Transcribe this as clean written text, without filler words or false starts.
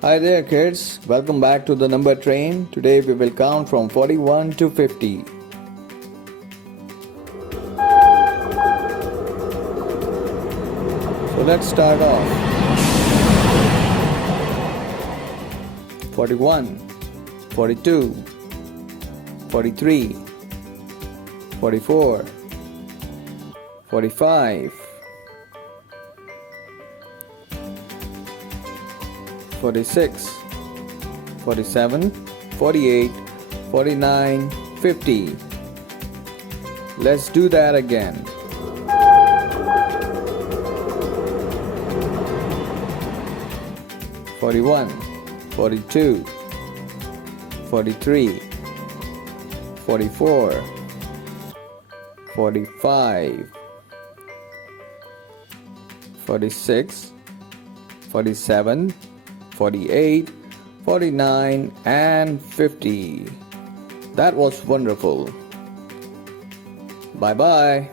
Hi there kids, welcome back to the number train. Today we will count from 41 to 50. So let's start off. 41, 42, 43, 44, 45, 46, 47, 48, 49, 50. Let's do that again. 41, 42, 43, 44, 45, 46, 47, 48, 49 and 50. That was wonderful. Bye bye.